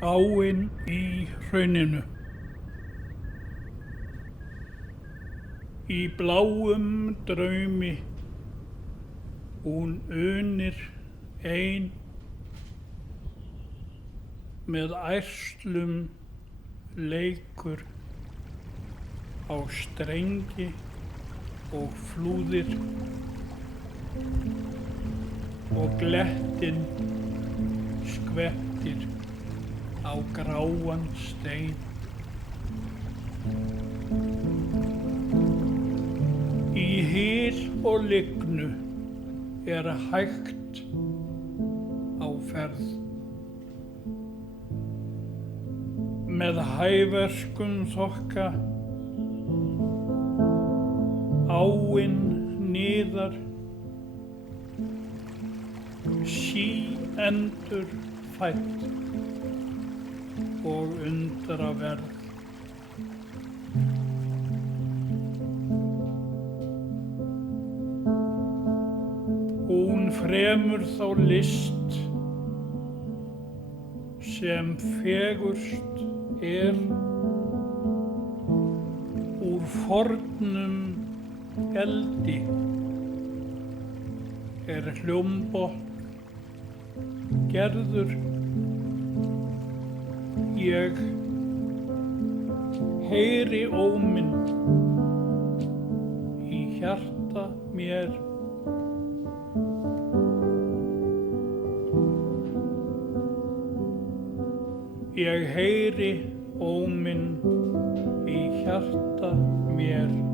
Áin í hrauninu. Í bláum draumi hún unir ein með ærslum leikur á strengi og flúðir og glettin skvettir á gráan stein. Í hyl og lygnu hægt á ferð. Með hæverskum þokka áin niðar síendur fædd og undraverð. Hún fremur þá list sem fegurst úr fornum eldi hljómbotn gerður. Ég heyri óminn í hjarta mér. Ég heyri óminn í hjarta mér.